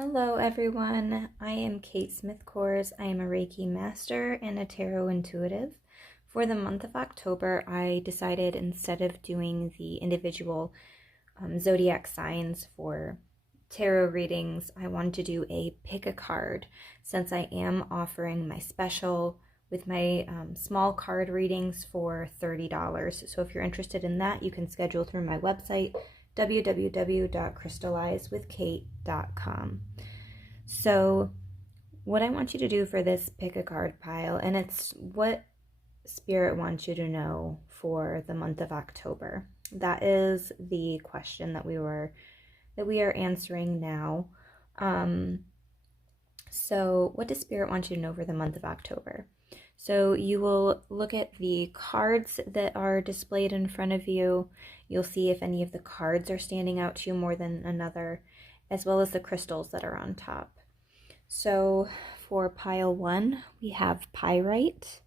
Hello everyone, I am Kate Smith-Kors. I am a Reiki Master and a Tarot Intuitive. For the month of October, I decided instead of doing the individual zodiac signs for tarot readings, I wanted to do a pick a card since I am offering my special with my small card readings for $30. So if you're interested in that, you can schedule through my website, www.crystallizewithkate.com. So what I want you to do for this pick a card pile, and it's what Spirit wants you to know for the month of October. That is the question that we are answering now. So what does Spirit want you to know for the month of October? So you will look at the cards that are displayed in front of you. You'll see if any of the cards are standing out to you more than another, as well as the crystals that are on top. So for pile 1, we have pyrite.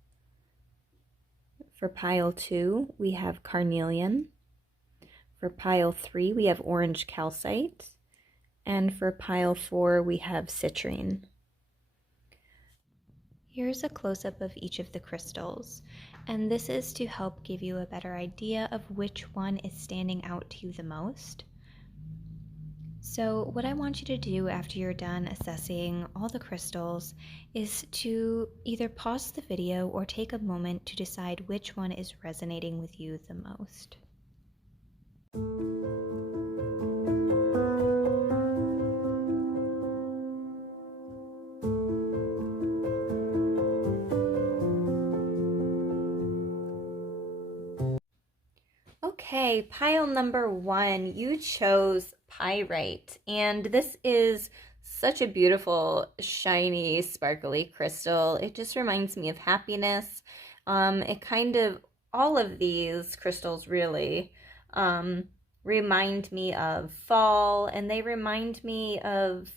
For pile 2, we have carnelian. For pile 3, we have orange calcite. And for pile 4, we have citrine. Here's a close-up of each of the crystals, and this is to help give you a better idea of which one is standing out to you the most. So what I want you to do after you're done assessing all the crystals is to either pause the video or take a moment to decide which one is resonating with you the most. Okay, pile number 1, you chose pyrite, and this is such a beautiful, shiny, sparkly crystal. It just reminds me of happiness. All of these crystals really remind me of fall, and they remind me of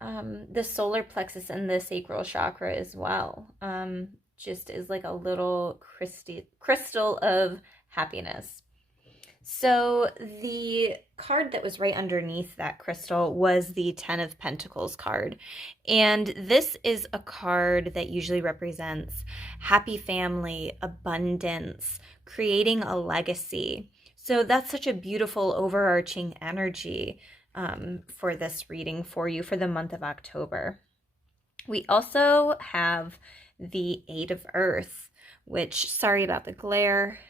the solar plexus and the sacral chakra as well. Just is like a little crystal of happiness. So the card that was right underneath that crystal was the Ten of Pentacles card. And this is a card that usually represents happy family, abundance, creating a legacy. So that's such a beautiful overarching energy for this reading for you for the month of October. We also have the Eight of Earth, which, sorry about the glare,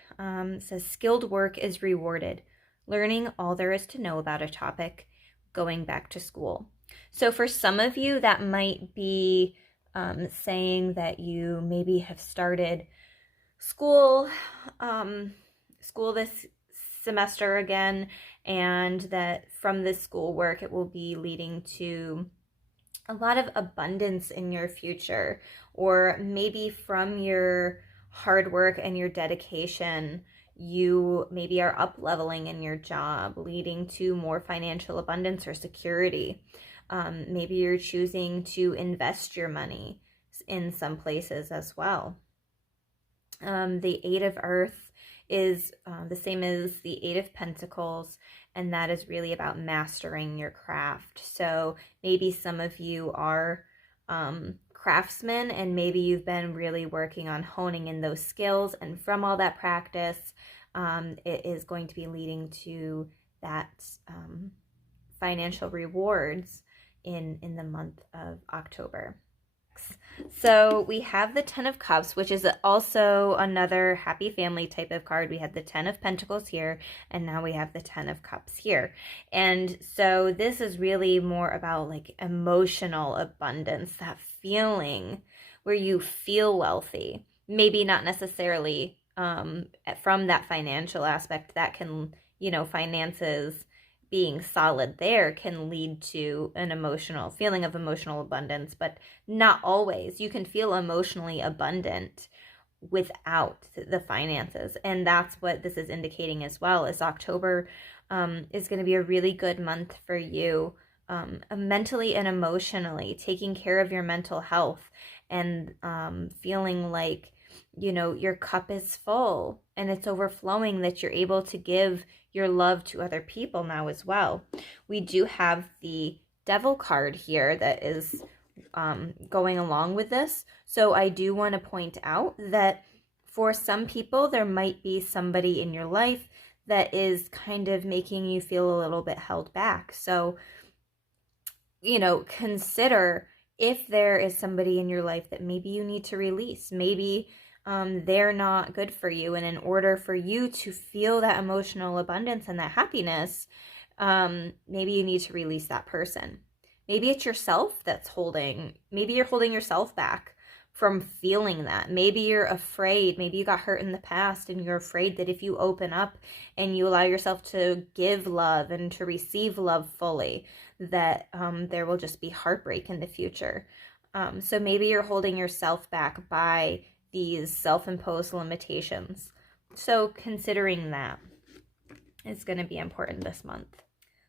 says skilled work is rewarded, learning all there is to know about a topic, going back to school. So for some of you, that might be saying that you maybe have started school this semester again, and that from this schoolwork it will be leading to a lot of abundance in your future, or maybe from your hard work and your dedication, you maybe are up leveling in your job, leading to more financial abundance or security. Maybe you're choosing to invest your money in some places as well. The Eight of Earth is the same as the Eight of Pentacles, and that is really about mastering your craft. So maybe some of you are craftsmen, and maybe you've been really working on honing in those skills, and from all that practice, it is going to be leading to that financial rewards in the month of October. So we have the Ten of Cups, which is also another happy family type of card. We had the Ten of Pentacles here, and now we have the Ten of Cups here. And so this is really more about like emotional abundance, that feeling where you feel wealthy. Maybe not necessarily from that financial aspect. That can, finances being solid there can lead to an emotional feeling of emotional abundance, but not always. You can feel emotionally abundant without the finances, and that's what this is indicating as well. Is October is going to be a really good month for you, mentally and emotionally, taking care of your mental health and feeling like your cup is full and it's overflowing, that you're able to give your love to other people now as well. We do have the Devil card here that is going along with this. So I do want to point out that for some people, there might be somebody in your life that is kind of making you feel a little bit held back. So, consider if there is somebody in your life that maybe you need to release. Maybe they're not good for you. And in order for you to feel that emotional abundance and that happiness, maybe you need to release that person. Maybe it's yourself maybe you're holding yourself back from feeling that. Maybe you're afraid, maybe you got hurt in the past and you're afraid that if you open up and you allow yourself to give love and to receive love fully, that there will just be heartbreak in the future. So maybe you're holding yourself back by these self-imposed limitations. So considering that is going to be important this month.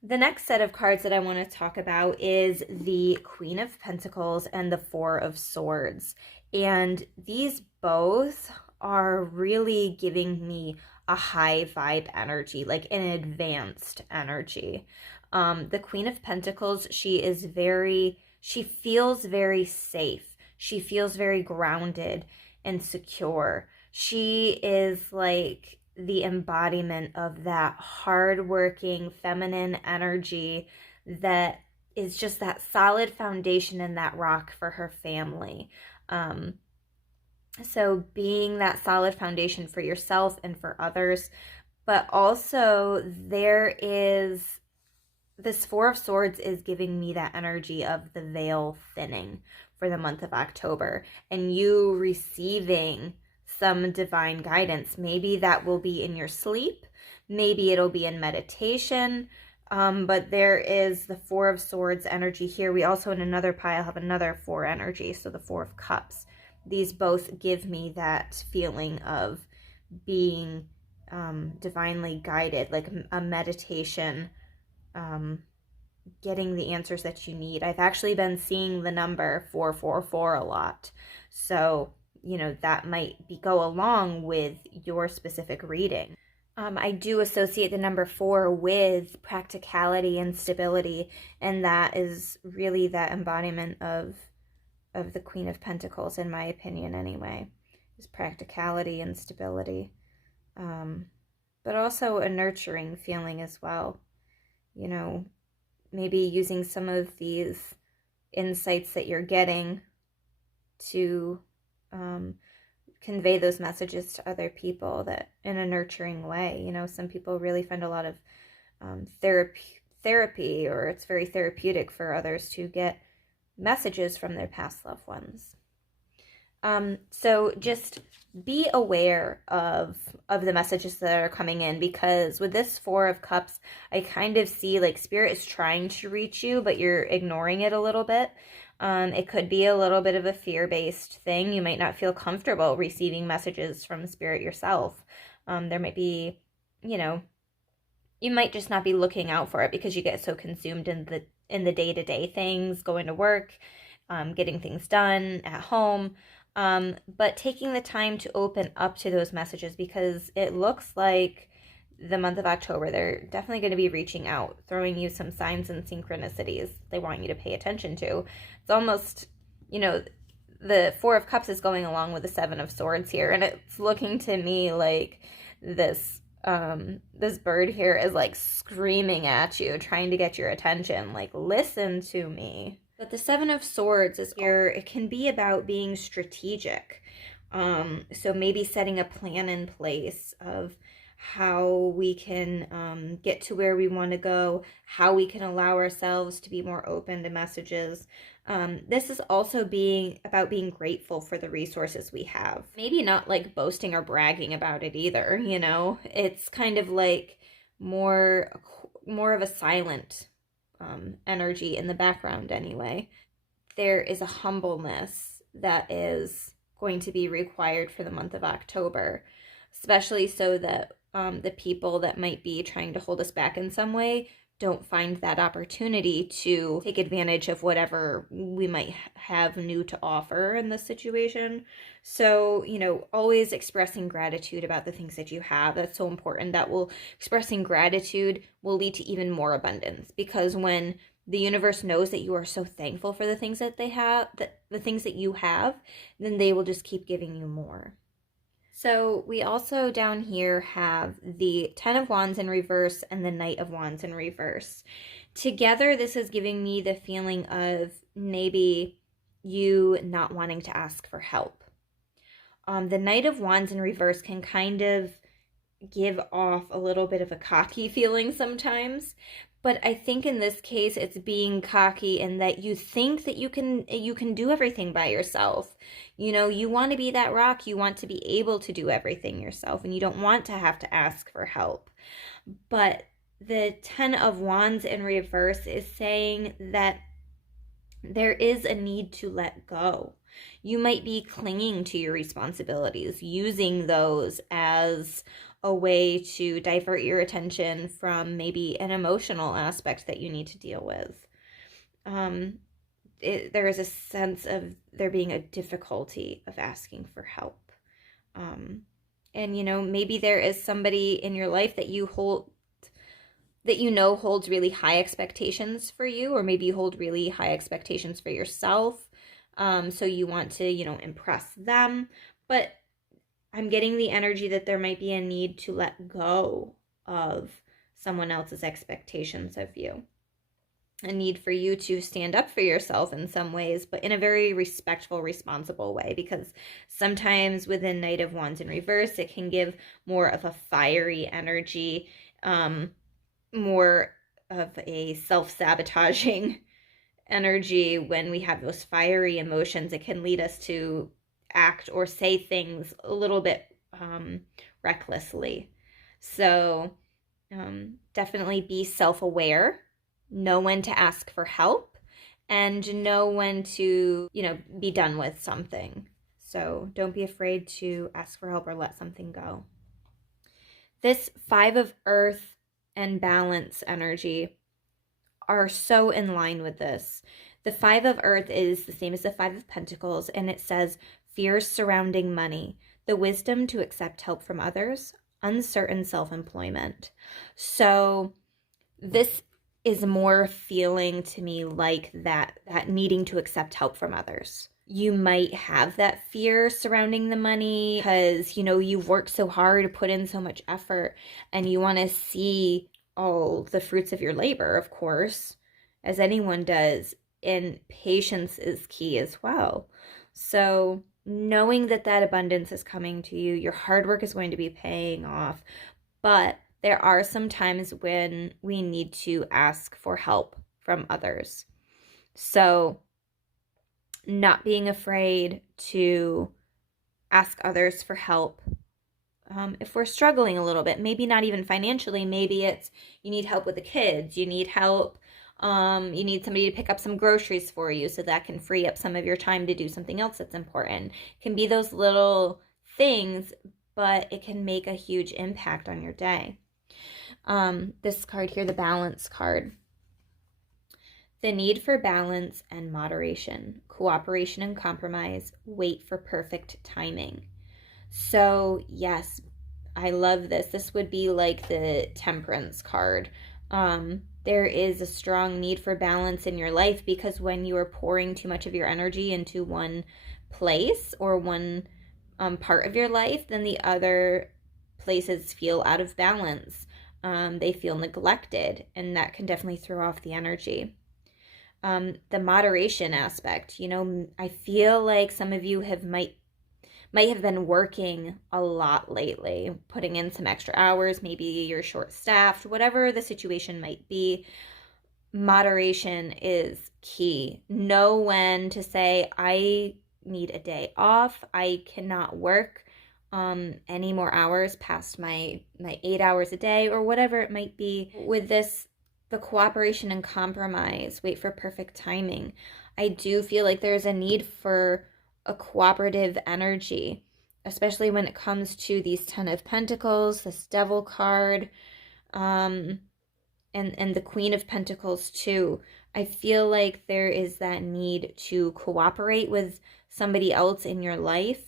The next set of cards that I want to talk about is the Queen of Pentacles and the Four of Swords. And these both are really giving me a high vibe energy, like an advanced energy. The Queen of Pentacles, she feels very safe. She feels very grounded and secure. She is like the embodiment of that hardworking feminine energy that is just that solid foundation and that rock for her family. So being that solid foundation for yourself and for others, but also this Four of Swords is giving me that energy of the veil thinning for the month of October and you receiving some divine guidance. Maybe that will be in your sleep. Maybe it'll be in meditation. But there is the Four of Swords energy here. We also in another pile have another four energy. So the Four of Cups. These both give me that feeling of being divinely guided, like a meditation, getting the answers that you need. I've actually been seeing the number 444 a lot. So that might go along with your specific reading. I do associate the number 4 with practicality and stability, and that is really that embodiment of the Queen of Pentacles, in my opinion anyway, is practicality and stability, but also a nurturing feeling as well. Maybe using some of these insights that you're getting to convey those messages to other people that in a nurturing way. Some people really find a lot of therapy, or it's very therapeutic for others to get messages from their past loved ones. So just be aware of the messages that are coming in, because with this Four of Cups, I kind of see like Spirit is trying to reach you, but you're ignoring it a little bit. It could be a little bit of a fear-based thing. You might not feel comfortable receiving messages from Spirit yourself. There might be, you might just not be looking out for it because you get so consumed in the day-to-day things, going to work, getting things done at home. But taking the time to open up to those messages, because it looks like the month of October, they're definitely going to be reaching out, throwing you some signs and synchronicities they want you to pay attention to. It's almost, the Four of Cups is going along with the Seven of Swords here, and it's looking to me like this bird here is like screaming at you, trying to get your attention, like, listen to me. But the Seven of Swords is here. It can be about being strategic. So maybe setting a plan in place of how we can get to where we want to go, how we can allow ourselves to be more open to messages. This is also about being grateful for the resources we have. Maybe not like boasting or bragging about it either, It's kind of like more of a silent energy in the background anyway. There is a humbleness that is going to be required for the month of October, especially so that the people that might be trying to hold us back in some way don't find that opportunity to take advantage of whatever we might have new to offer in this situation. So, always expressing gratitude about the things that you have. That's so important. Expressing gratitude will lead to even more abundance, because when the universe knows that you are so thankful for the things that they have, the things that you have, then they will just keep giving you more. So we also down here have the Ten of Wands in reverse and the Knight of Wands in reverse. Together, this is giving me the feeling of maybe you not wanting to ask for help. The Knight of Wands in reverse can kind of give off a little bit of a cocky feeling sometimes, but I think in this case it's being cocky in that you think that you can do everything by yourself. You know, you want to be that rock, you want to be able to do everything yourself, and you don't want to have to ask for help. But the Ten of Wands in reverse is saying that there is a need to let go. You might be clinging to your responsibilities, using those as a way to divert your attention from maybe an emotional aspect that you need to deal with. There is a sense of there being a difficulty of asking for help. And, you know, maybe there is somebody in your life that you hold, that you know holds really high expectations for you, or maybe you hold really high expectations for yourself. So you want to, you know, impress them. But I'm getting the energy that there might be a need to let go of someone else's expectations of you. A need for you to stand up for yourself in some ways, but in a very respectful, responsible way, because sometimes within Knight of Wands in reverse, it can give more of a fiery energy, more of a self-sabotaging energy. When we have those fiery emotions, it can lead us to act or say things a little bit recklessly. So definitely be self-aware, know when to ask for help, and know when to, you know, be done with something. So don't be afraid to ask for help or let something go. This Five of Earth and balance energy are so in line with this. The Five of Earth is the same as the Five of Pentacles, and it says fears surrounding money, the wisdom to accept help from others, uncertain self-employment. So this is more feeling to me like that needing to accept help from others. You might have that fear surrounding the money because, you know, you've worked so hard, put in so much effort, and you want to see all the fruits of your labor, of course, as anyone does. And patience is key as well. So knowing that that abundance is coming to you, your hard work is going to be paying off, but there are some times when we need to ask for help from others. So not being afraid to ask others for help. If we're struggling a little bit, maybe not even financially, maybe it's you need help with the kids, you need help, you need somebody to pick up some groceries for you, so that can free up some of your time to do something else that's important. It can be those little things, but it can make a huge impact on your day. This card here, the balance card. The need for balance and moderation, cooperation and compromise, wait for perfect timing. So yes, I love this. This would be like the Temperance card. There is a strong need for balance in your life, because when you are pouring too much of your energy into one place or one part of your life, then the other places feel out of balance. They feel neglected, and that can definitely throw off the energy. The moderation aspect, you know, I feel like some of you might have been working a lot lately, putting in some extra hours, maybe you're short-staffed, whatever the situation might be. Moderation is key. Know when to say, I need a day off, I cannot work any more hours past my 8 hours a day, or whatever it might be. With this, the cooperation and compromise, wait for perfect timing, I do feel like there's a need for a cooperative energy, especially when it comes to these Ten of Pentacles, this Devil card, and the Queen of Pentacles too. I feel like there is that need to cooperate with somebody else in your life.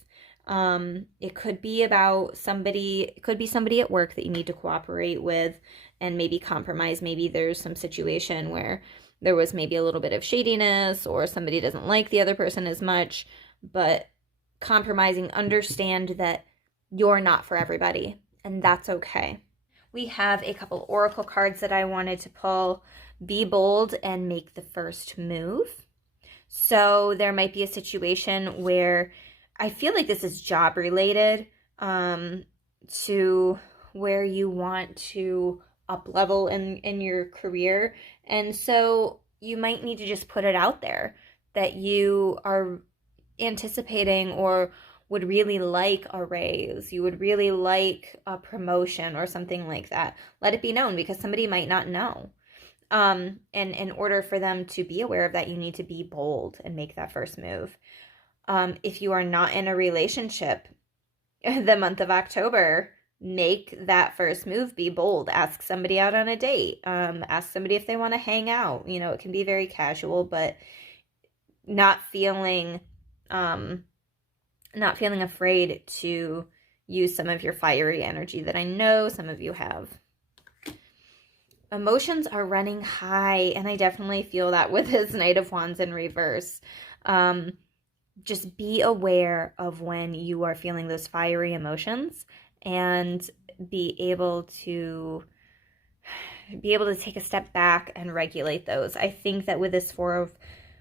It could be about somebody, it could be somebody at work that you need to cooperate with and maybe compromise. Maybe there's some situation where there was maybe a little bit of shadiness or somebody doesn't like the other person as much, but compromising, understand that you're not for everybody, and that's okay. We have a couple oracle cards that I wanted to pull. Be bold and make the first move. So there might be a situation where I feel like this is job related, to where you want to up level in your career. And so you might need to just put it out there that you are anticipating or would really like a raise, you would really like a promotion or something like that. Let it be known, because somebody might not know. And in order for them to be aware of that, you need to be bold and make that first move. If you are not in a relationship, the month of October, make that first move, be bold, ask somebody out on a date, ask somebody if they want to hang out. You know, it can be very casual, but not feeling afraid to use some of your fiery energy that I know some of you have. Emotions are running high, and I definitely feel that with this Knight of Wands in reverse. Just be aware of when you are feeling those fiery emotions and be able to take a step back and regulate those. I think that with this Four of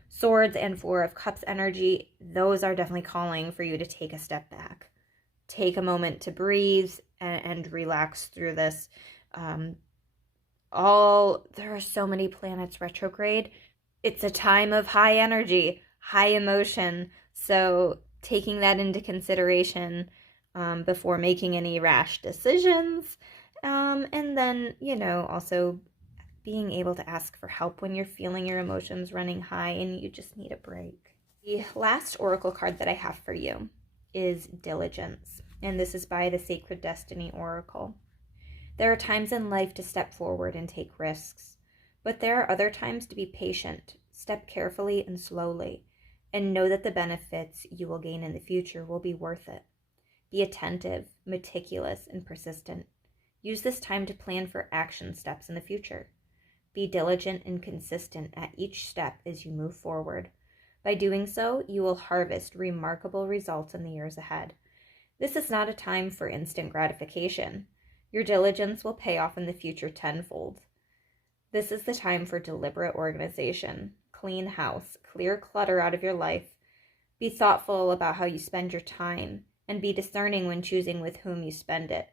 Swords and Four of Cups energy, those are definitely calling for you to take a step back. Take a moment to breathe and relax through this. There are so many planets retrograde. It's a time of high energy, high emotion. So taking that into consideration before making any rash decisions. And then, also being able to ask for help when you're feeling your emotions running high and you just need a break. The last oracle card that I have for you is Diligence. And this is by the Sacred Destiny Oracle. There are times in life to step forward and take risks, but there are other times to be patient, step carefully and slowly, and know that the benefits you will gain in the future will be worth it. Be attentive, meticulous, and persistent. Use this time to plan for action steps in the future. Be diligent and consistent at each step as you move forward. By doing so, you will harvest remarkable results in the years ahead. This is not a time for instant gratification. Your diligence will pay off in the future tenfold. This is the time for deliberate organization. Clean house, clear clutter out of your life. Be thoughtful about how you spend your time, and be discerning when choosing with whom you spend it.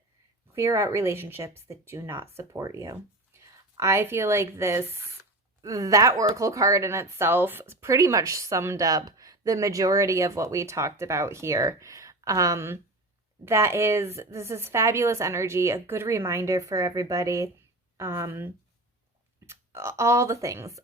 Clear out relationships that do not support you. I feel like that oracle card in itself pretty much summed up the majority of what we talked about here. This is fabulous energy, a good reminder for everybody. All the things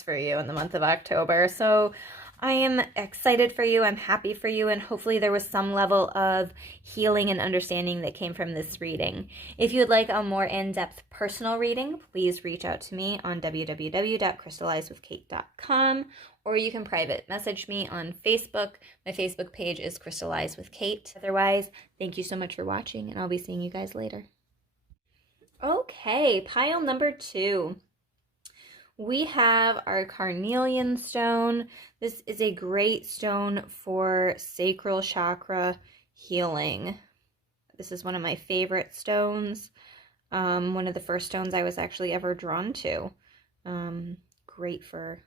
for you in the month of October. So I am excited for you. I'm happy for you. And hopefully there was some level of healing and understanding that came from this reading. If you'd like a more in-depth personal reading, please reach out to me on www.crystallizewithkate.com, or you can private message me on Facebook. My Facebook page is Crystallize with Kate. Otherwise, thank you so much for watching, and I'll be seeing you guys later. Okay, pile number 2. We have our carnelian stone. This is a great stone for sacral chakra healing. This is one of my favorite stones. One of the first stones I was actually ever drawn to. Great for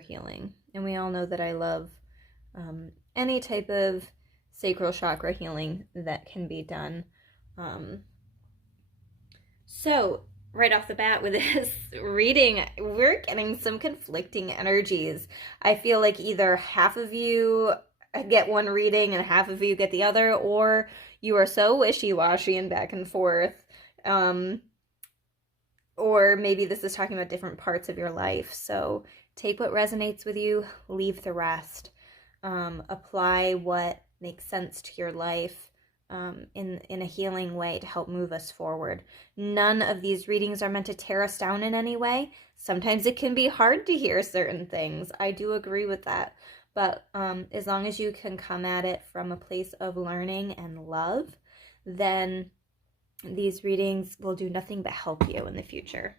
healing. And we all know that I love any type of sacral chakra healing that can be done. So right off the bat with this reading, we're getting some conflicting energies. I feel like either half of you get one reading and half of you get the other, or you are so wishy-washy and back and forth. Or maybe this is talking about different parts of your life. So take what resonates with you, leave the rest. Apply what makes sense to your life. In a healing way to help move us forward. None of these readings are meant to tear us down in any way. Sometimes it can be hard to hear certain things. I do agree with that. But as long as you can come at it from a place of learning and love, then these readings will do nothing but help you in the future.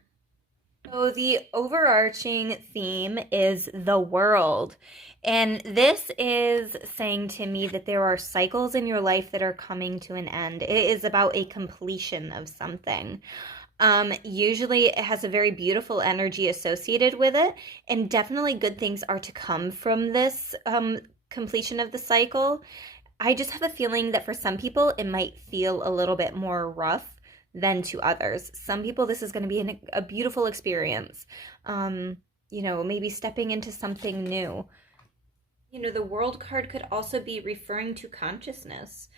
So the overarching theme is the world. And this is saying to me that there are cycles in your life that are coming to an end. It is about a completion of something. Usually it has a very beautiful energy associated with it, and definitely good things are to come from this completion of the cycle. I just have a feeling that for some people, it might feel a little bit more rough than to others. Some people, this is going to be a beautiful experience. Um, maybe stepping into something new. The world card could also be referring to consciousness.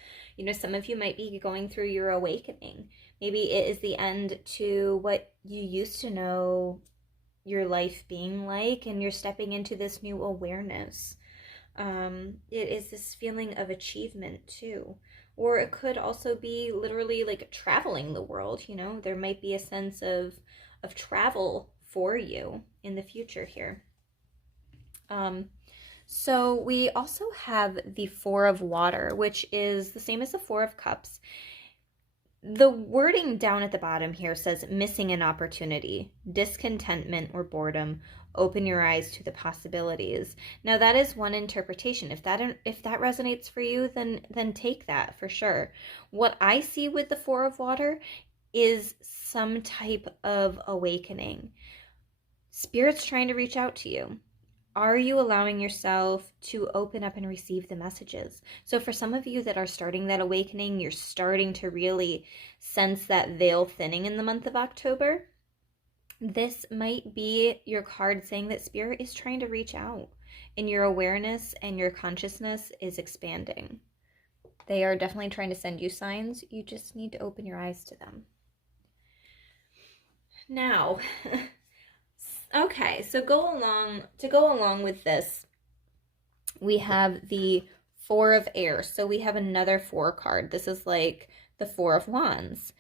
Some of you might be going through your awakening. Maybe it is the end to what you used to know your life being like, and you're stepping into this new awareness. It is this feeling of achievement too. Or it could also be literally like traveling the world. There might be a sense of travel for you in the future here. Um, so we also have the Four of Water, which is the same as the Four of Cups. The wording down at the bottom here says missing an opportunity, discontentment or boredom. Open your eyes to the possibilities. Now that is one interpretation. If that resonates for you, then take that for sure. What I see with the Four of Water is some type of awakening. Spirit's trying to reach out to you. Are you allowing yourself to open up and receive the messages? So for some of you that are starting that awakening, you're starting to really sense that veil thinning in the month of October. This might be your card saying that Spirit is trying to reach out and your awareness and your consciousness is expanding. They are definitely trying to send you signs. You just need to open your eyes to them. Now, okay, so to go along with this, we have the Four of Air. So we have another four card. This is like the Four of Wands.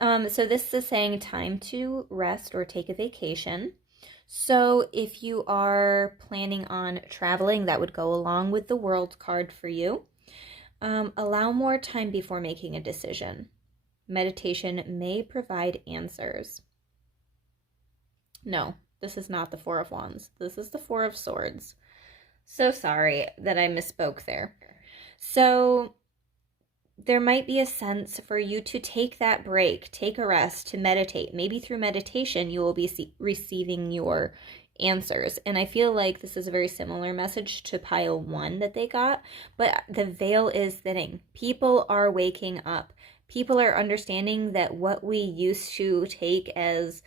So this is saying time to rest or take a vacation. So if you are planning on traveling, that would go along with the World card for you. Allow more time before making a decision. Meditation may provide answers. No, this is not the Four of Wands. This is the Four of Swords. So sorry that I misspoke there. So there might be a sense for you to take that break, take a rest, to meditate. Maybe through meditation, you will be receiving your answers. And I feel like this is a very similar message to pile one that they got, but the veil is thinning. People are waking up. People are understanding that what we used to take as,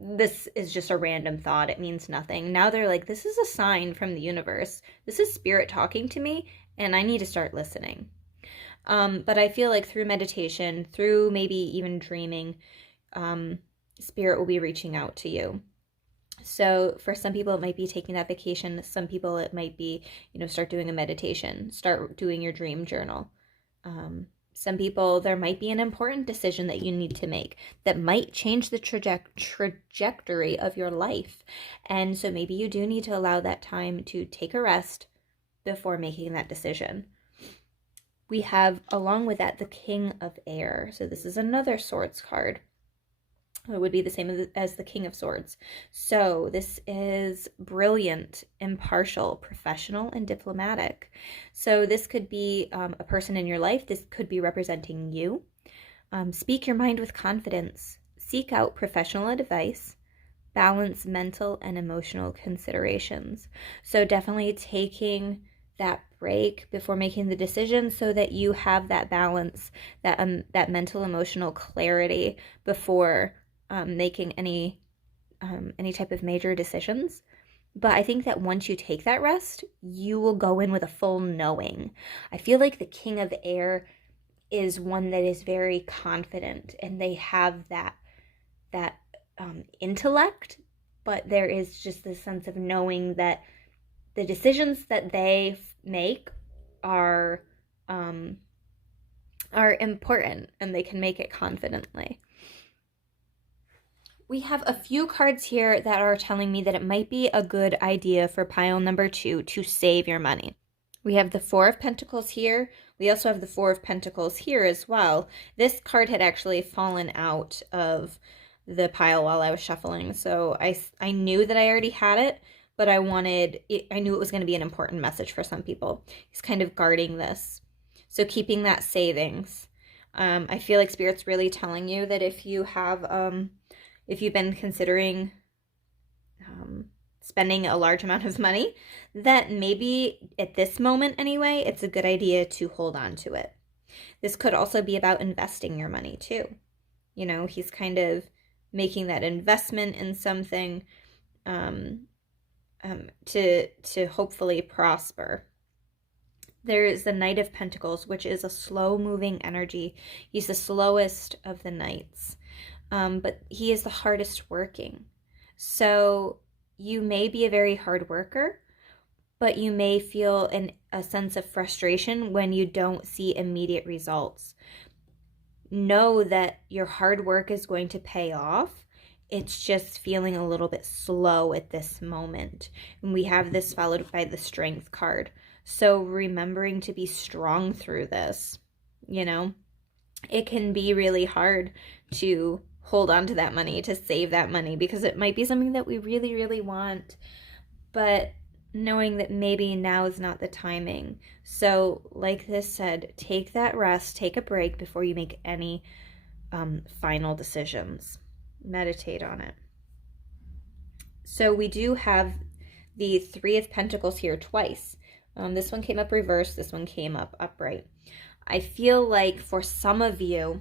this is just a random thought. It means nothing. Now they're like, this is a sign from the universe. This is Spirit talking to me, and I need to start listening. But I feel like through meditation, through maybe even dreaming, Spirit will be reaching out to you. So for some people, it might be taking that vacation. Some people, it might be, start doing a meditation, start doing your dream journal. Some people, there might be an important decision that you need to make that might change the trajectory of your life. And so maybe you do need to allow that time to take a rest before making that decision. We have, along with that, the King of Air. So this is another Swords card. It would be the same as the King of Swords. So this is brilliant, impartial, professional, and diplomatic. So this could be a person in your life. This could be representing you. Speak your mind with confidence. Seek out professional advice. Balance mental and emotional considerations. So definitely taking that break before making the decision so that you have that balance, that mental emotional clarity before making any type of major decisions. But I think that once you take that rest, you will go in with a full knowing. I feel like the King of Air is one that is very confident, and they have that intellect, but there is just this sense of knowing that the decisions that they make are important, and they can make it confidently. We have a few cards here that are telling me that it might be a good idea for pile number 2 to save your money. We have the Four of Pentacles here. We also have the Four of Pentacles here as well. This card had actually fallen out of the pile while I was shuffling. So I knew that I already had it, but I knew it was going to be an important message for some people. He's kind of guarding this. So keeping that savings. I feel like Spirit's really telling you that if you've been considering spending a large amount of money, that maybe at this moment anyway, it's a good idea to hold on to it. This could also be about investing your money too. He's kind of making that investment in something to hopefully prosper. There is the Knight of Pentacles, which is a slow-moving energy. He's the slowest of the knights, but he is the hardest working. So you may be a very hard worker, but you may feel a sense of frustration when you don't see immediate results. Know that your hard work is going to pay off. It's just feeling a little bit slow at this moment. And we have this followed by the Strength card. So remembering to be strong through this, it can be really hard to hold on to that money, to save that money, because it might be something that we really, really want. But knowing that maybe now is not the timing. So like this said, take that rest, take a break before you make any final decisions. Meditate on it. So we do have the Three of Pentacles here twice. This one came up reversed, this one came up upright. I feel like for some of you,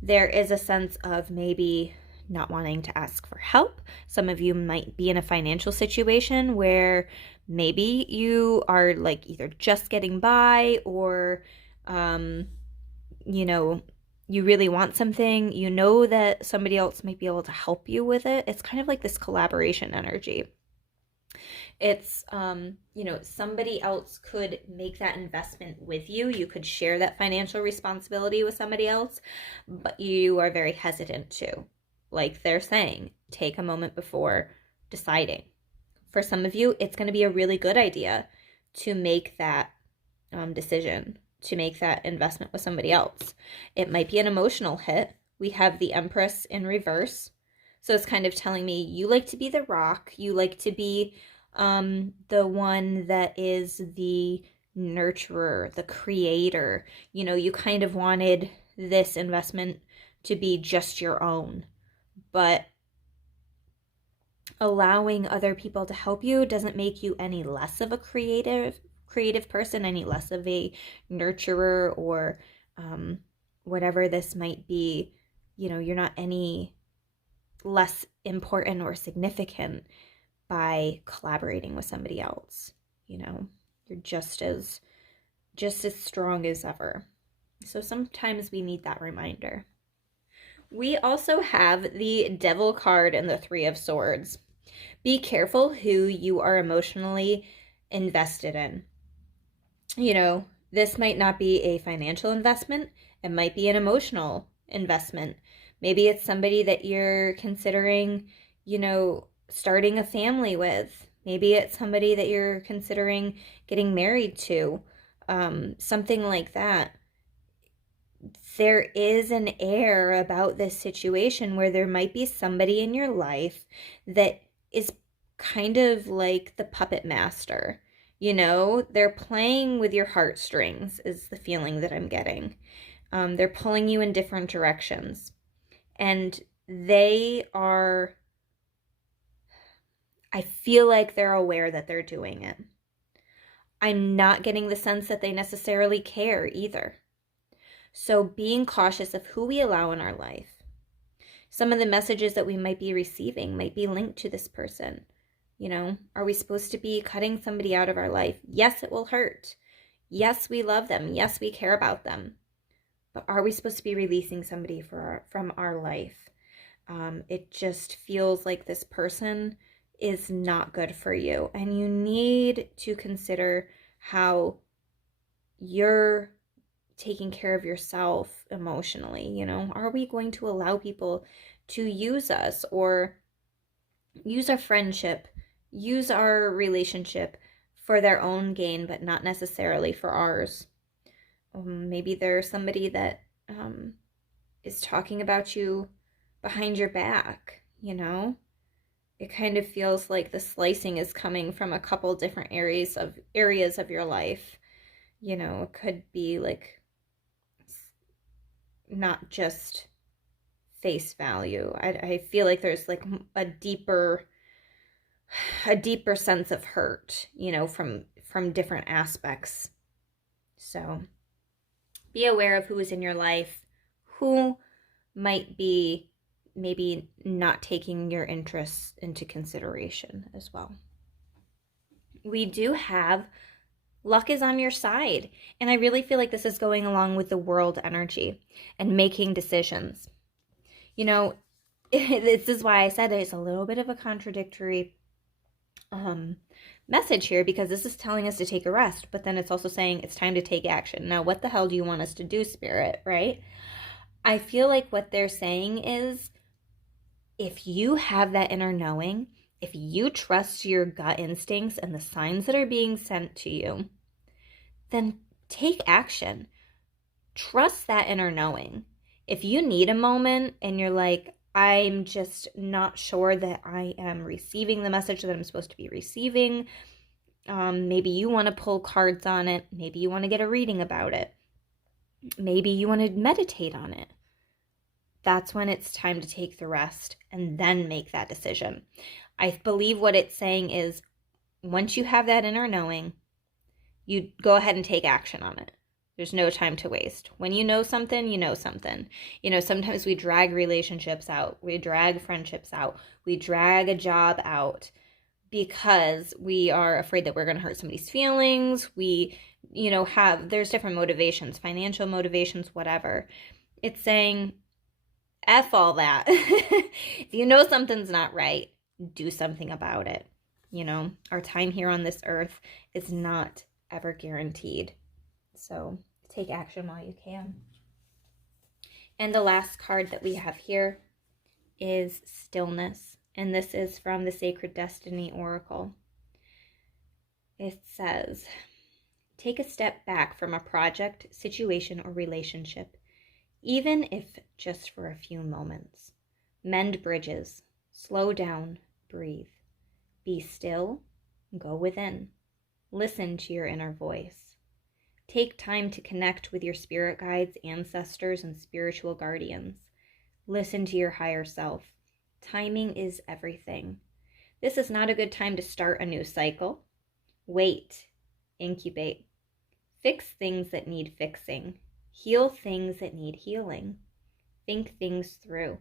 there is a sense of maybe not wanting to ask for help. Some of you might be in a financial situation where maybe you are like either just getting by or, you really want something, that somebody else might be able to help you with it. It's kind of like this collaboration energy. It's, somebody else could make that investment with you. You could share that financial responsibility with somebody else, but you are very hesitant to. Like they're saying, take a moment before deciding. For some of you, it's going to be a really good idea to make that decision, to make that investment with somebody else. It might be an emotional hit. We have the Empress in reverse. So it's kind of telling me you like to be the rock. You like to be the one that is the nurturer, the creator. You kind of wanted this investment to be just your own. But allowing other people to help you doesn't make you any less of a creative person, any less of a nurturer, or whatever this might be. You're not any less important or significant by collaborating with somebody else. You're just as strong as ever. So sometimes we need that reminder. We also have the Devil card and the Three of Swords. Be careful who you are emotionally invested in. This might not be a financial investment. It might be an emotional investment. Maybe it's somebody that you're considering, starting a family with. Maybe it's somebody that you're considering getting married to. Something like that. There is an air about this situation where there might be somebody in your life that is kind of like the puppet master. They're playing with your heartstrings is the feeling that I'm getting. They're pulling you in different directions. And I feel like they're aware that they're doing it. I'm not getting the sense that they necessarily care either. So being cautious of who we allow in our life. Some of the messages that we might be receiving might be linked to this person. Are we supposed to be cutting somebody out of our life? Yes, it will hurt. Yes, we love them. Yes, we care about them. But are we supposed to be releasing somebody from our life? It just feels like this person is not good for you. And you need to consider how you're taking care of yourself emotionally. Are we going to allow people to use us or use our friendship, use our relationship for their own gain, but not necessarily for ours? Maybe there's somebody that is talking about you behind your back, It kind of feels like the slicing is coming from a couple different areas of your life. It could be like not just face value. I feel like there's like a deeper sense of hurt, from different aspects. So be aware of who is in your life, who might be maybe not taking your interests into consideration as well. We do have luck is on your side. And I really feel like this is going along with the world energy and making decisions. This is why I said it's a little bit of a contradictory message here, because this is telling us to take a rest, but then it's also saying it's time to take action. Now, what the hell do you want us to do, Spirit, right? I feel like what they're saying is, if you have that inner knowing, if you trust your gut instincts and the signs that are being sent to you, then take action. Trust that inner knowing. If you need a moment and you're like, I'm just not sure that I am receiving the message that I'm supposed to be receiving, maybe you want to pull cards on it. Maybe you want to get a reading about it. Maybe you want to meditate on it. That's when it's time to take the rest and then make that decision. I believe what it's saying is, once you have that inner knowing, you go ahead and take action on it. There's no time to waste. When you know something, you know something. Sometimes we drag relationships out. We drag friendships out. We drag a job out because we are afraid that we're going to hurt somebody's feelings. We, there's different motivations, financial motivations, whatever. It's saying, F all that. If you know something's not right, do something about it. Our time here on this earth is not ever guaranteed. So take action while you can. And the last card that we have here is Stillness. And this is from the Sacred Destiny Oracle. It says, take a step back from a project, situation, or relationship, even if just for a few moments. Mend bridges. Slow down. Breathe. Be still. Go within. Listen to your inner voice. Take time to connect with your spirit guides, ancestors, and spiritual guardians. Listen to your higher self. Timing is everything. This is not a good time to start a new cycle. Wait. Incubate. Fix things that need fixing. Heal things that need healing. Think things through.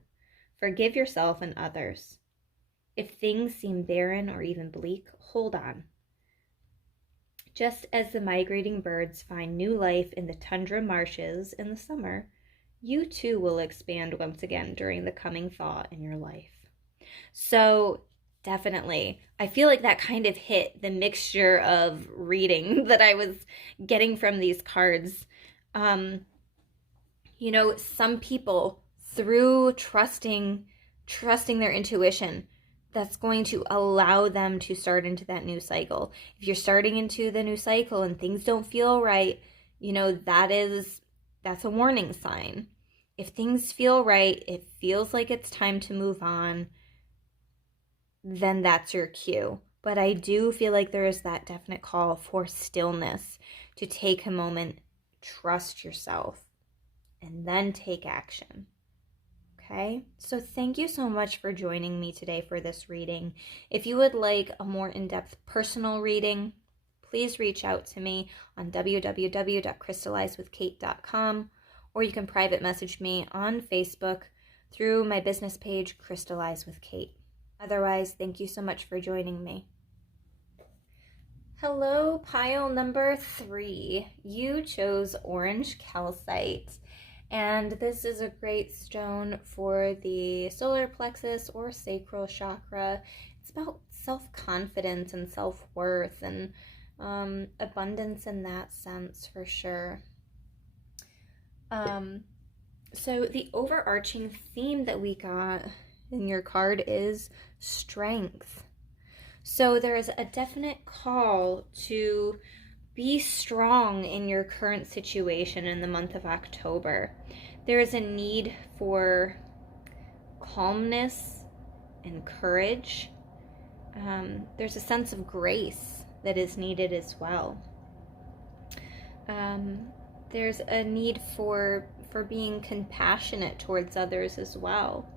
Forgive yourself and others. If things seem barren or even bleak, hold on. Just as the migrating birds find new life in the tundra marshes in the summer, you too will expand once again during the coming thaw in your life. So definitely, I feel like that kind of hit the mixture of reading that I was getting from these cards. Some people, through trusting their intuition, that's going to allow them to start into that new cycle. If you're starting into the new cycle and things don't feel right, that's a warning sign. If things feel right, it feels like it's time to move on, then that's your cue. But I do feel like there is that definite call for stillness, to take a moment, trust yourself, and then take action. Okay, so thank you so much for joining me today for this reading. If you would like a more in-depth personal reading, please reach out to me on www.crystallizewithkate.com, or you can private message me on Facebook through my business page, Crystallize with Kate. Otherwise, thank you so much for joining me. Hello, pile number 3. You chose orange calcite. And this is a great stone for the solar plexus or sacral chakra. It's about self-confidence and self-worth and abundance in that sense, for sure. So the overarching theme that we got in your card is strength. So there is a definite call to be strong in your current situation in the month of October. There is a need for calmness and courage. There's a sense of grace that is needed as well. There's a need for being compassionate towards others as well.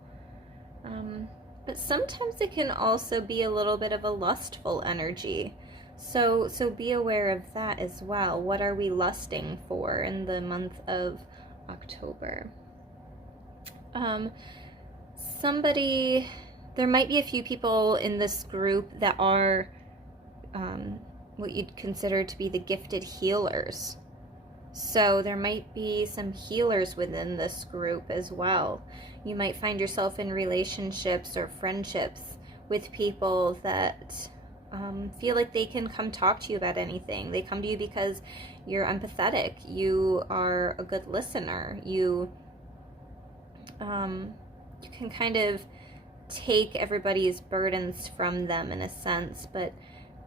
But sometimes it can also be a little bit of a lustful energy. So be aware of that as well. What are we lusting for in the month of October? There might be a few people in this group that are what you'd consider to be the gifted healers. So there might be some healers within this group as well. You might find yourself in relationships or friendships with people that feel like they can come talk to you about anything. They come to you because you're empathetic. You are a good listener. You can kind of take everybody's burdens from them in a sense, but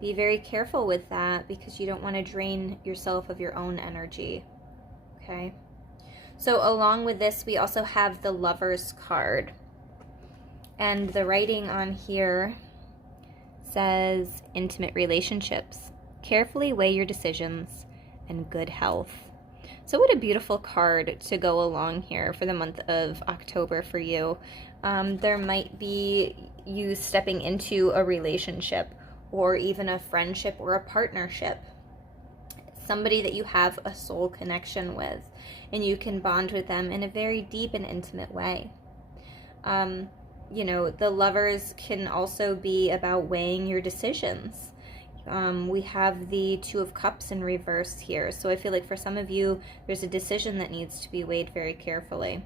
be very careful with that because you don't want to drain yourself of your own energy. Okay? So along with this, we also have the Lover's card. And the writing on here says, intimate relationships. Carefully weigh your decisions and good health. So what a beautiful card to go along here for the month of October for you. There might be you stepping into a relationship or even a friendship or a partnership. Somebody that you have a soul connection with and you can bond with them in a very deep and intimate way. The Lovers can also be about weighing your decisions. We have the Two of Cups in reverse here. So I feel like for some of you, there's a decision that needs to be weighed very carefully.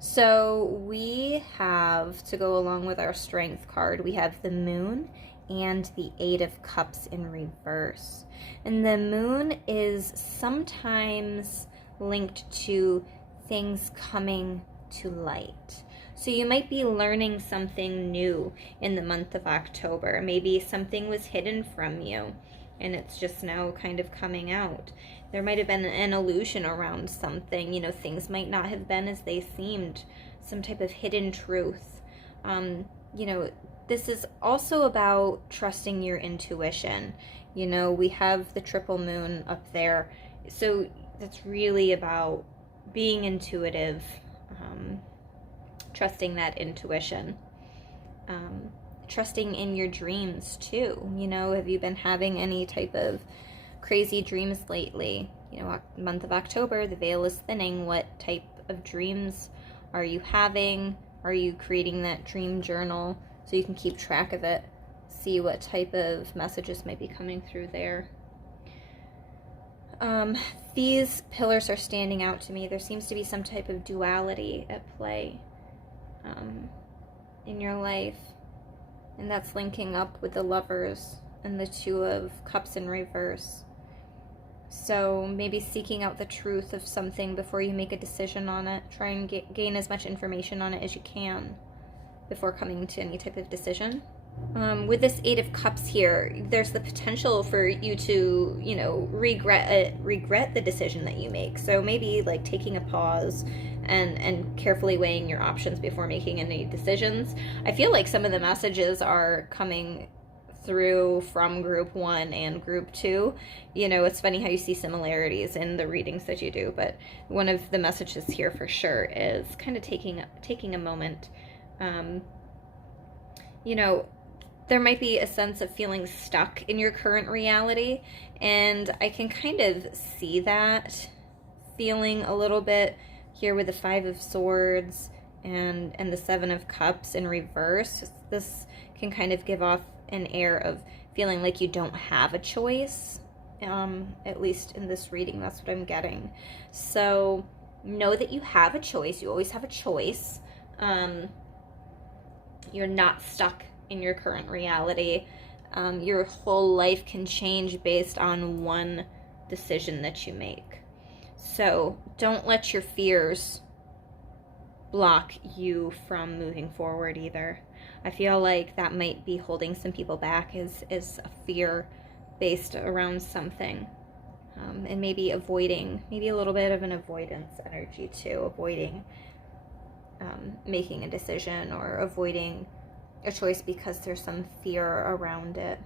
So we have, to go along with our Strength card, we have the Moon and the Eight of Cups in reverse. And the Moon is sometimes linked to things coming to light. So you might be learning something new in the month of October. Maybe something was hidden from you and it's just now kind of coming out. There might have been an illusion around something. Things might not have been as they seemed. Some type of hidden truth. This is also about trusting your intuition. We have the triple moon up there. So that's really about being intuitive, trusting that intuition, trusting in your dreams too. Have you been having any type of crazy dreams lately? Month of October, the veil is thinning. What type of dreams are you having? Are you creating that dream journal so you can keep track of it? See what type of messages might be coming through there. These pillars are standing out to me. There seems to be some type of duality at play in your life, and that's linking up with the Lovers and the Two of Cups in reverse. So maybe seeking out the truth of something before you make a decision on it. Try and gain as much information on it as you can before coming to any type of decision. With this Eight of Cups here, there's the potential for you to, regret the decision that you make. So maybe like taking a pause and carefully weighing your options before making any decisions. I feel like some of the messages are coming through from group 1 and group 2. It's funny how you see similarities in the readings that you do, but one of the messages here for sure is kind of taking a moment. There might be a sense of feeling stuck in your current reality, and I can kind of see that feeling a little bit here with the Five of Swords and the Seven of Cups in reverse. This can kind of give off an air of feeling like you don't have a choice, at least in this reading. That's what I'm getting. So know that you have a choice. You always have a choice. You're not stuck in your current reality. Your whole life can change based on one decision that you make. So don't let your fears block you from moving forward either. I feel like that might be holding some people back is a fear based around something. And maybe a little bit of an avoidance energy too, avoiding making a decision or avoiding a choice because there's some fear around it.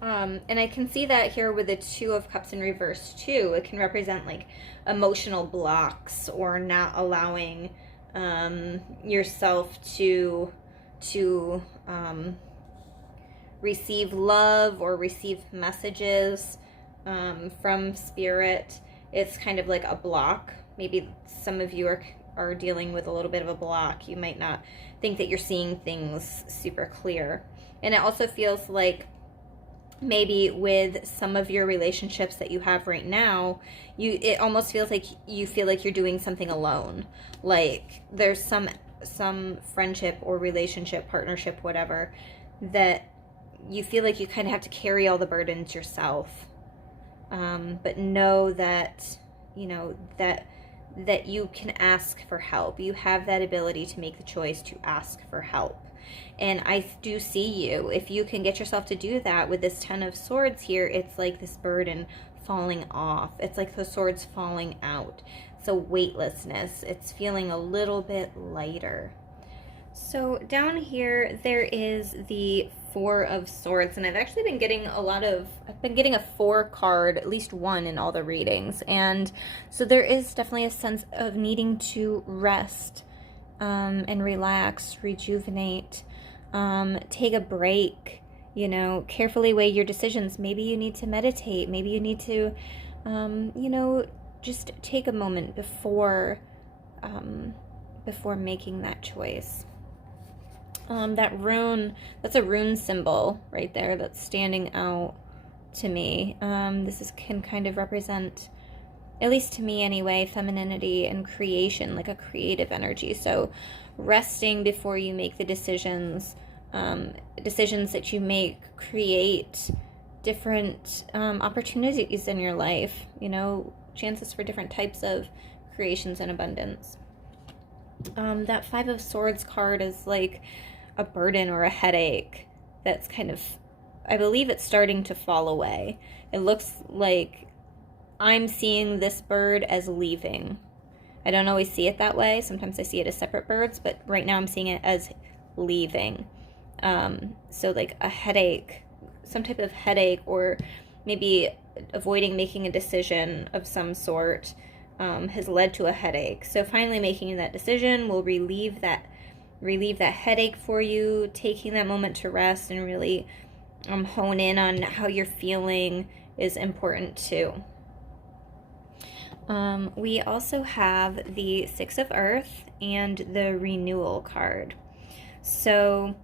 And I can see that here with the Two of Cups in reverse too. It can represent like emotional blocks or not allowing yourself to receive love or receive messages from spirit. It's kind of like a block. Maybe some of you are dealing with a little bit of a block. You might not think that you're seeing things super clear. And it also feels like maybe with some of your relationships that you have right now, it almost feels like you feel like you're doing something alone. Like there's some friendship or relationship, partnership, whatever, that you feel like you kind of have to carry all the burdens yourself. But know that, that you can ask for help. You have that ability to make the choice to ask for help. And I do see you. If you can get yourself to do that with this Ten of Swords here, it's like this burden falling off. It's like the swords falling out. So weightlessness. It's feeling a little bit lighter. So down here, there is the Four of Swords, and I've actually been getting I've been getting a 4 card, at least one in all the readings. And so there is definitely a sense of needing to rest and relax, rejuvenate, take a break, carefully weigh your decisions. Maybe you need to meditate. Maybe you need to, just take a moment before making that choice. That rune, that's a rune symbol right there that's standing out to me. This can kind of represent, at least to me anyway, femininity and creation, like a creative energy. So resting before you make the decisions that you make create different opportunities in your life, chances for different types of creations and abundance. That Five of Swords card is like a burden or a headache that's kind of, I believe it's starting to fall away. It looks like I'm seeing this bird as leaving. I don't always see it that way. Sometimes I see it as separate birds, but right now I'm seeing it as leaving. So like a headache, some type of headache, or maybe avoiding making a decision of some sort has led to a headache. So finally making that decision will relieve that headache for you. Taking that moment to rest and really hone in on how you're feeling is important too. We also have the Six of Earth and the Renewal card. So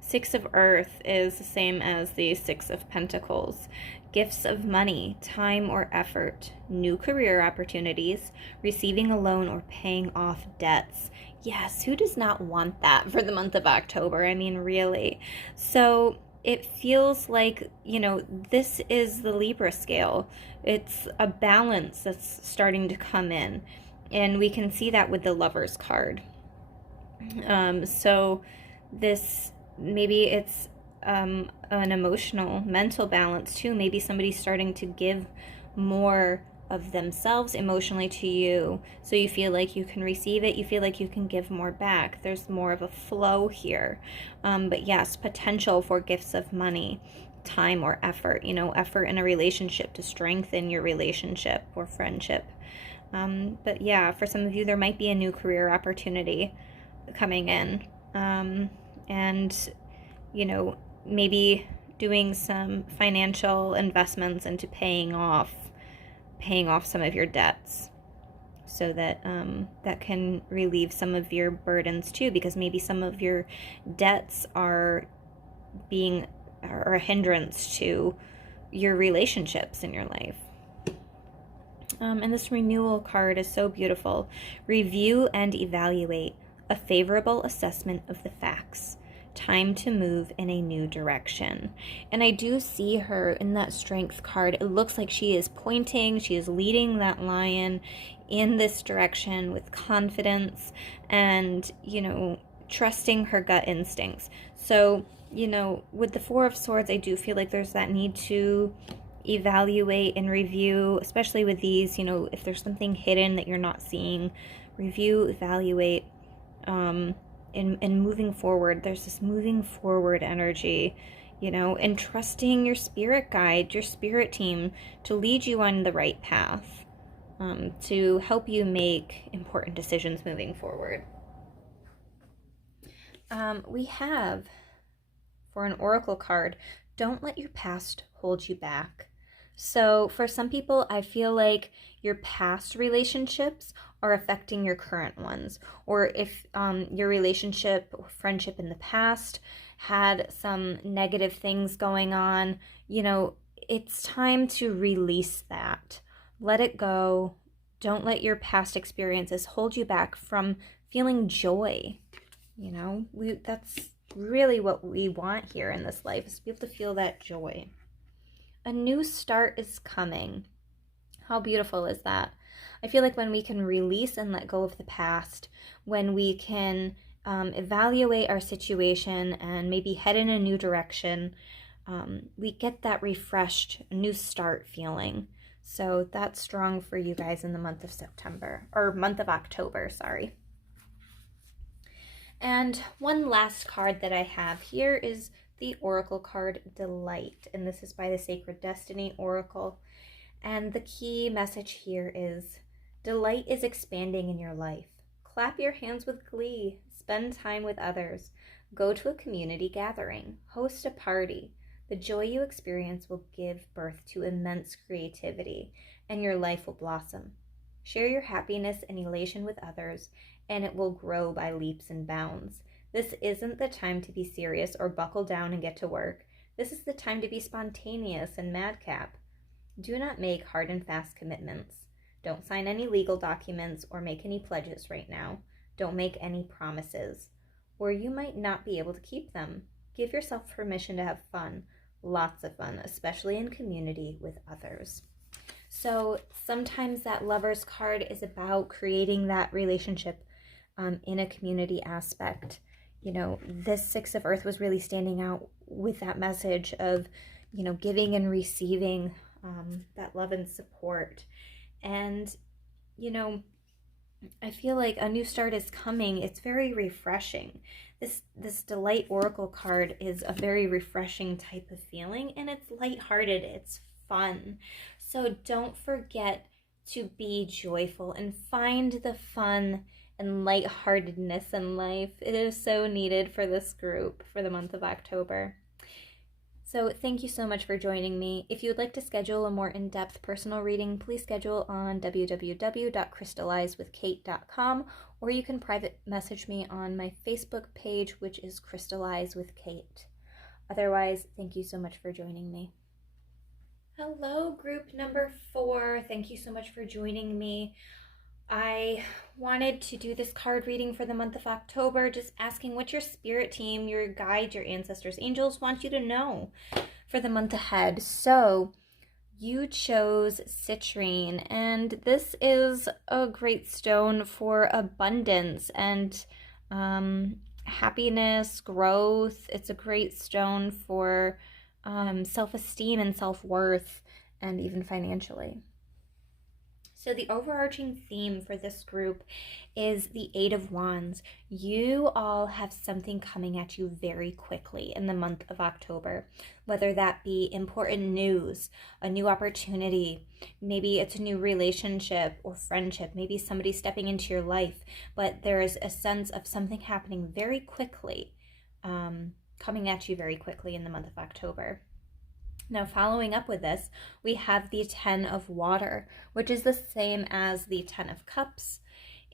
Six of Earth is the same as the Six of Pentacles. Gifts of money, time or effort, new career opportunities, receiving a loan or paying off debts. Yes, who does not want that for the month of October? I mean, really. So it feels like, this is the Libra scale. It's a balance that's starting to come in. And we can see that with the Lovers card. So this, maybe it's an emotional, mental balance too. Maybe somebody's starting to give more of themselves emotionally to you, so you feel like you can receive it, you feel like you can give more back. There's more of a flow here. But yes, potential for gifts of money, time or effort, effort in a relationship to strengthen your relationship or friendship. But yeah, for some of you, there might be a new career opportunity coming in. And, maybe doing some financial investments into paying off some of your debts, so that that can relieve some of your burdens too, because maybe some of your debts are a hindrance to your relationships in your life. And this Renewal card is so beautiful. Review and evaluate. A favorable assessment of the facts. Time to move in a new direction. And I do see her in that Strength card. It looks like she is pointing, she is leading that lion in this direction with confidence and, trusting her gut instincts. So, with the Four of Swords, I do feel like there's that need to evaluate and review, especially with these, if there's something hidden that you're not seeing, review, evaluate, in moving forward. There's this moving forward energy, and trusting your spirit guide, your spirit team to lead you on the right path, to help you make important decisions moving forward. We have, for an oracle card, don't let your past hold you back. So for some people, I feel like your past relationships are affecting your current ones. Or if your relationship or friendship in the past had some negative things going on, it's time to release that. Let it go. Don't let your past experiences hold you back from feeling joy. That's really what we want here in this life, is to be able to feel that joy. A new start is coming. How beautiful is that? I feel like when we can release and let go of the past, when we can evaluate our situation and maybe head in a new direction, we get that refreshed new start feeling. So that's strong for you guys in the month of October, sorry. And one last card that I have here is the Oracle card, Delight. And this is by the Sacred Destiny Oracle. And the key message here is, delight is expanding in your life. Clap your hands with glee. Spend time with others. Go to a community gathering. Host a party. The joy you experience will give birth to immense creativity, and your life will blossom. Share your happiness and elation with others, and it will grow by leaps and bounds. This isn't the time to be serious or buckle down and get to work. This is the time to be spontaneous and madcap. Do not make hard and fast commitments. Don't sign any legal documents or make any pledges right now. Don't make any promises, or you might not be able to keep them. Give yourself permission to have fun, lots of fun, especially in community with others. So sometimes that Lover's card is about creating that relationship in a community aspect. This Six of Earth was really standing out with that message of, giving and receiving that love and support. And, I feel like a new start is coming. It's very refreshing. This Delight Oracle card is a very refreshing type of feeling, and it's lighthearted. It's fun. So don't forget to be joyful and find the fun and lightheartedness in life. It is so needed for this group for the month of October. So thank you so much for joining me. If you would like to schedule a more in-depth personal reading, please schedule on www.crystallizewithkate.com, or you can private message me on my Facebook page, which is Crystallize with Kate. Otherwise, thank you so much for joining me. Hello, group number 4. Thank you so much for joining me. I wanted to do this card reading for the month of October, just asking what your spirit team, your guides, your ancestors, angels want you to know for the month ahead. So you chose citrine, and this is a great stone for abundance and happiness, growth. It's a great stone for self-esteem and self-worth, and even financially. So the overarching theme for this group is the Eight of Wands. You all have something coming at you very quickly in the month of October, whether that be important news, a new opportunity, maybe it's a new relationship or friendship, maybe somebody stepping into your life, but there is a sense of something happening very quickly, coming at you very quickly in the month of October. Now, following up with this, we have the 10 of Water, which is the same as the 10 of Cups.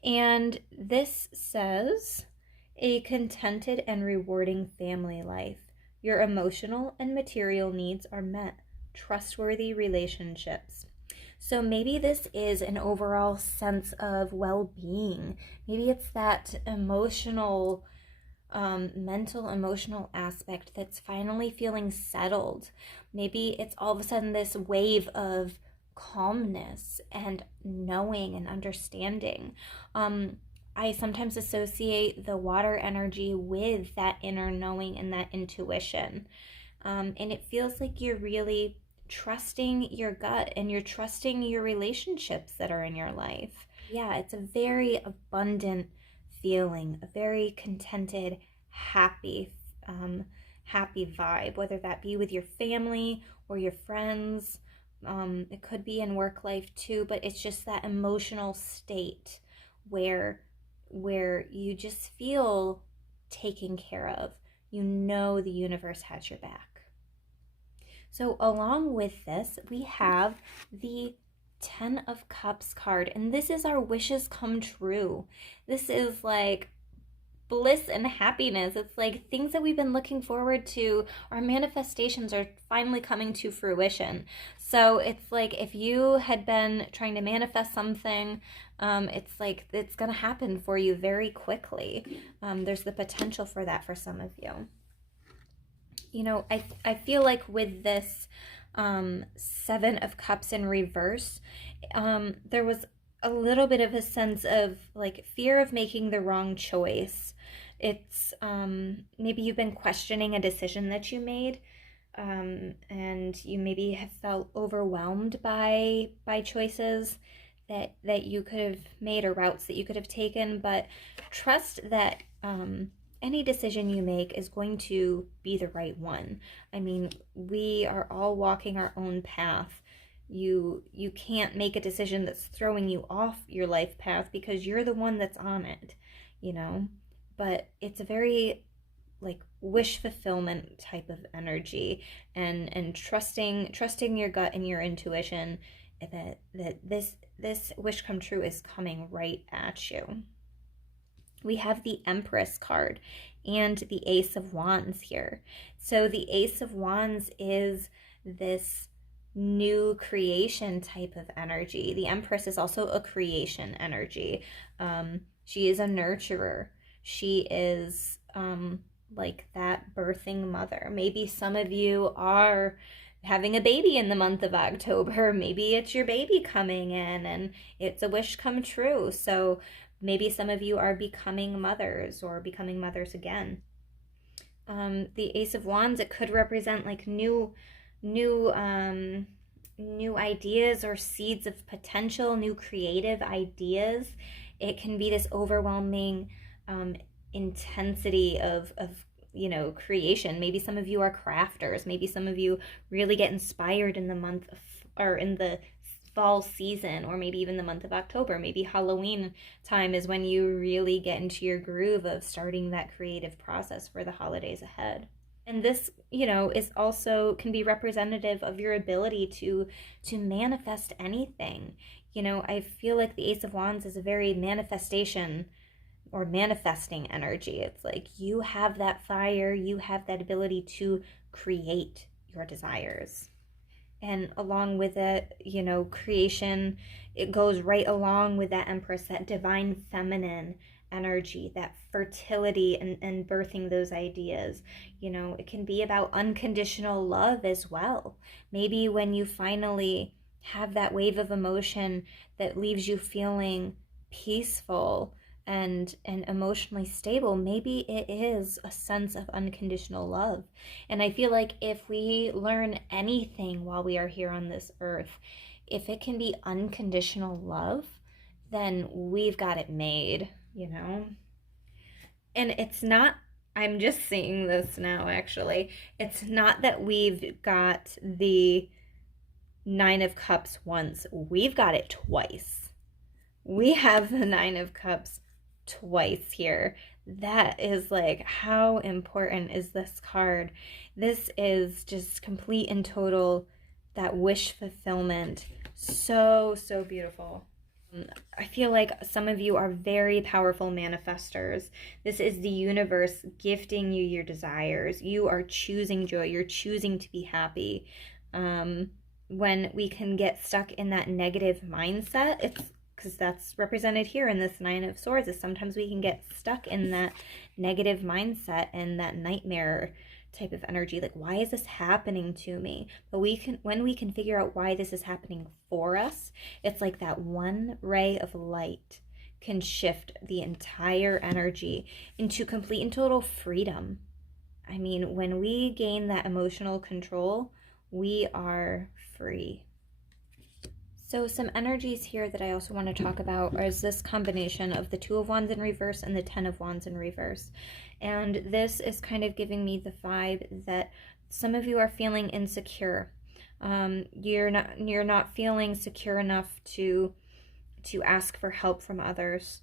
And this says, a contented and rewarding family life. Your emotional and material needs are met. Trustworthy relationships. So maybe this is an overall sense of well-being. Maybe it's that emotional mental, emotional aspect that's finally feeling settled. Maybe it's all of a sudden this wave of calmness and knowing and understanding. I sometimes associate the water energy with that inner knowing and that intuition. And it feels like you're really trusting your gut and you're trusting your relationships that are in your life. Yeah, it's a very abundant feeling, a very contented, happy, happy vibe, whether that be with your family or your friends. It could be in work life too, but it's just that emotional state where you just feel taken care of. You know the universe has your back. So along with this, we have the 10 of Cups card, and this is our wishes come true. This is like bliss and happiness. It's like things that we've been looking forward to, our manifestations are finally coming to fruition. So it's like if you had been trying to manifest something, it's like it's going to happen for you very quickly. There's the potential for that for some of you. You know, I feel like with this 7 of Cups in reverse, there was a little bit of a sense of like fear of making the wrong choice. It's maybe you've been questioning a decision that you made, and you maybe have felt overwhelmed by choices that you could have made or routes that you could have taken. But trust that any decision you make is going to be the right one. I mean, we are all walking our own path. You can't make a decision that's throwing you off your life path because you're the one that's on it, you know. But it's a very like wish fulfillment type of energy, and trusting your gut and your intuition that this wish come true is coming right at you. We have the Empress card and the Ace of Wands here. So the Ace of Wands is this new creation type of energy. The Empress is also a creation energy. She is a nurturer. She is like that birthing mother. Maybe some of you are having a baby in the month of October. Maybe it's your baby coming in and it's a wish come true. So maybe some of you are becoming mothers or becoming mothers again. The Ace of Wands, it could represent like new ideas or seeds of potential, new creative ideas. It can be this overwhelming intensity of you know, creation. Maybe some of you are crafters. Maybe some of you really get inspired in the month of, or in the fall season, or maybe even the month of October. Maybe Halloween time is when you really get into your groove of starting that creative process for the holidays ahead. And this, you know, is also can be representative of your ability to manifest anything. You know, I feel like the Ace of Wands is a very manifestation or manifesting energy. It's like you have that fire, you have that ability to create your desires. And along with it, you know, creation, it goes right along with that Empress, that divine feminine energy, that fertility and birthing those ideas. You know, it can be about unconditional love as well. Maybe when you finally have that wave of emotion that leaves you feeling peaceful and emotionally stable, maybe it is a sense of unconditional love. And I feel like if we learn anything while we are here on this earth, if it can be unconditional love, then we've got it made, you know. And it's not, I'm just seeing this now actually, it's not that we've got the 9 of Cups once, we've got it twice. We have the 9 of Cups twice here. That is like, how important is this card? This is just complete and total that wish fulfillment. So beautiful. I feel like some of you are very powerful manifestors. This is the universe gifting you your desires. You are choosing joy. You're choosing to be happy. When we can get stuck in that negative mindset, it's because that's represented here in this 9 of Swords, is sometimes we can get stuck in that negative mindset and that nightmare type of energy, like, why is this happening to me? But when we can figure out why this is happening for us, it's like that one ray of light can shift the entire energy into complete and total freedom. I mean, when we gain that emotional control, we are free. So some energies here that I also want to talk about is this combination of the Two of Wands in reverse and the Ten of Wands in reverse. And this is kind of giving me the vibe that some of you are feeling insecure. You're not feeling secure enough to ask for help from others.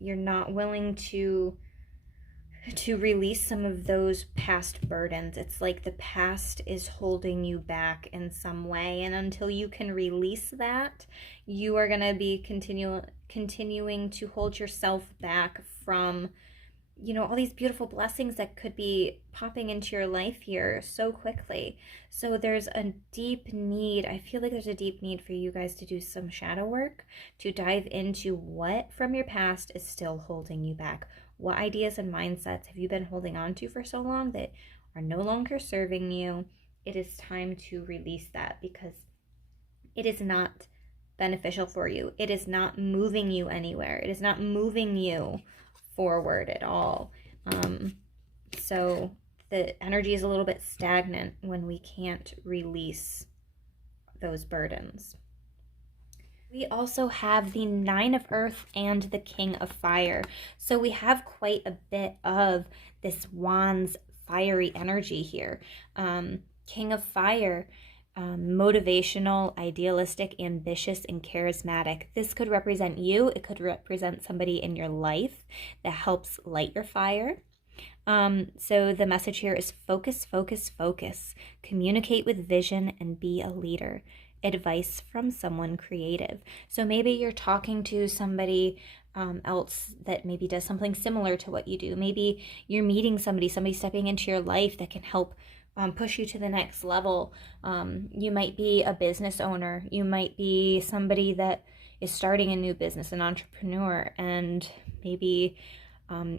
You're not willing to release some of those past burdens. It's like the past is holding you back in some way, and until you can release that, you are going to be continuing to hold yourself back from all these beautiful blessings that could be popping into your life here so quickly. So there's a deep need. I feel like there's a deep need for you guys to do some shadow work, to dive into what from your past is still holding you back. What ideas and mindsets have you been holding on to for so long that are no longer serving you? It is time to release that, because it is not beneficial for you. It is not moving you anywhere. It is not moving you forward at all. So the energy is a little bit stagnant when we can't release those burdens. We also have the Nine of Earth and the King of Fire. So we have quite a bit of this Wands fiery energy here. King of Fire, motivational, idealistic, ambitious, and charismatic. This could represent you. It could represent somebody in your life that helps light your fire. So the message here is focus, focus, focus. Communicate with vision and be a leader. Advice from someone creative. So maybe you're talking to somebody else that maybe does something similar to what you do. Maybe you're meeting somebody stepping into your life that can help push you to the next level. You might be a business owner. You might be somebody that is starting a new business, an entrepreneur, and maybe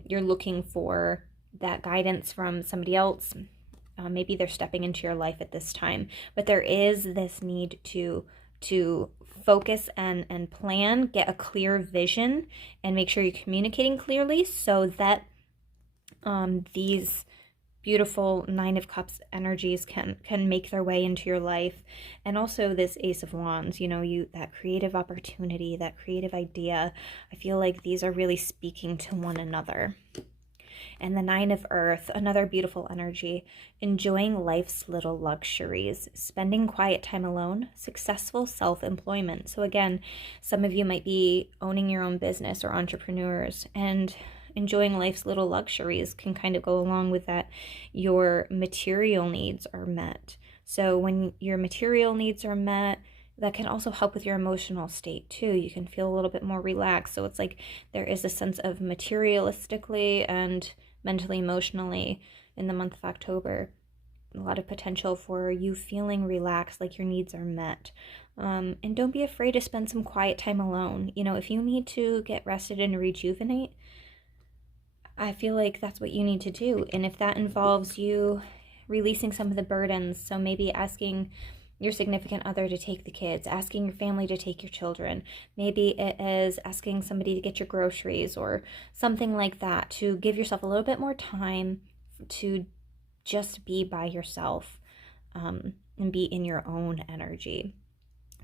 you're looking for that guidance from somebody else. Maybe they're stepping into your life at this time, but there is this need to focus and plan, get a clear vision, and make sure you're communicating clearly so that these beautiful Nine of Cups energies can make their way into your life. And also this Ace of Wands, that creative opportunity, that creative idea. I feel like these are really speaking to one another. And the Nine of Earth, another beautiful energy, enjoying life's little luxuries, spending quiet time alone, successful self-employment. So again, some of you might be owning your own business or entrepreneurs, and enjoying life's little luxuries can kind of go along with that. Your material needs are met. So when your material needs are met, that can also help with your emotional state too. You can feel a little bit more relaxed. So it's like there is a sense of materialistically and mentally, emotionally in the month of October, a lot of potential for you feeling relaxed, like your needs are met. And don't be afraid to spend some quiet time alone. If you need to get rested and rejuvenate, I feel like that's what you need to do. And if that involves you releasing some of the burdens, so maybe asking your significant other to take the kids, asking your family to take your children. Maybe it is asking somebody to get your groceries or something like that, to give yourself a little bit more time to just be by yourself and be in your own energy.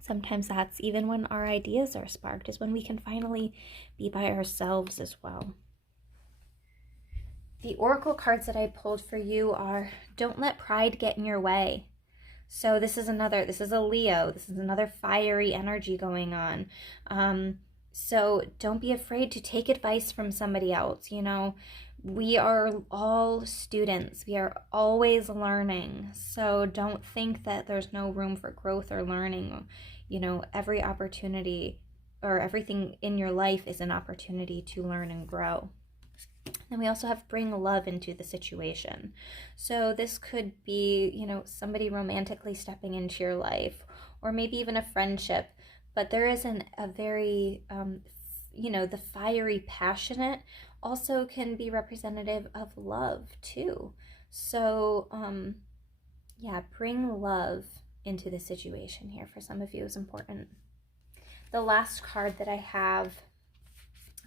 Sometimes that's even when our ideas are sparked, is when we can finally be by ourselves as well. The oracle cards that I pulled for you are, don't let pride get in your way. So this is a Leo. This is another fiery energy going on. So don't be afraid to take advice from somebody else. We are all students. We are always learning. So don't think that there's no room for growth or learning. Every opportunity or everything in your life is an opportunity to learn and grow. Then we also have bring love into the situation. So this could be, somebody romantically stepping into your life, or maybe even a friendship. But there is a very, the fiery, passionate also can be representative of love too. So, bring love into the situation here for some of you is important. The last card that I have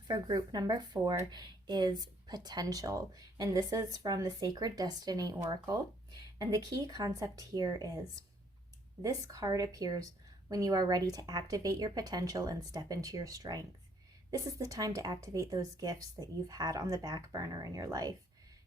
for group number 4 is potential, and this is from the Sacred Destiny Oracle. And the key concept here is, this card appears when you are ready to activate your potential and step into your strength. This is the time to activate those gifts that you've had on the back burner in your life.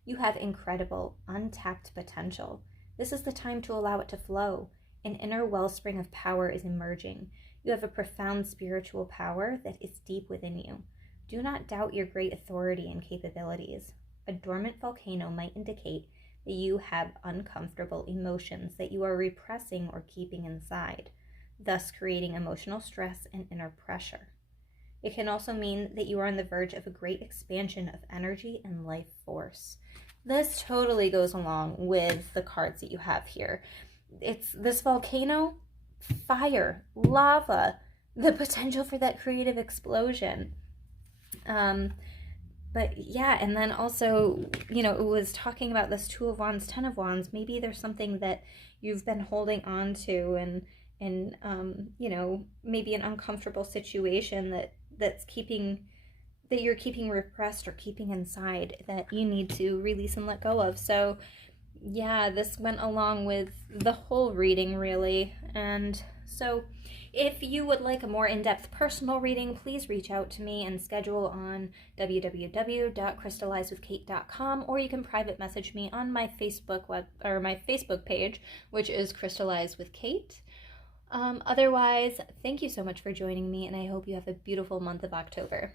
You have incredible, untapped potential. This is the time to allow it to flow. An inner wellspring of power is emerging. You have a profound spiritual power that is deep within you. Do not doubt your great authority and capabilities. A dormant volcano might indicate that you have uncomfortable emotions that you are repressing or keeping inside, thus creating emotional stress and inner pressure. It can also mean that you are on the verge of a great expansion of energy and life force. This totally goes along with the cards that you have here. It's this volcano, fire, lava, the potential for that creative explosion. But yeah, and then also, it was talking about this Two of Wands, Ten of Wands. Maybe there's something that you've been holding on to and maybe an uncomfortable situation that you're keeping repressed or keeping inside that you need to release and let go of. So yeah, this went along with the whole reading, really. And so if you would like a more in-depth personal reading, please reach out to me and schedule on www.crystallizewithkate.com, or you can private message me on my Facebook page, which is Crystallize with Kate. Otherwise, thank you so much for joining me, and I hope you have a beautiful month of October.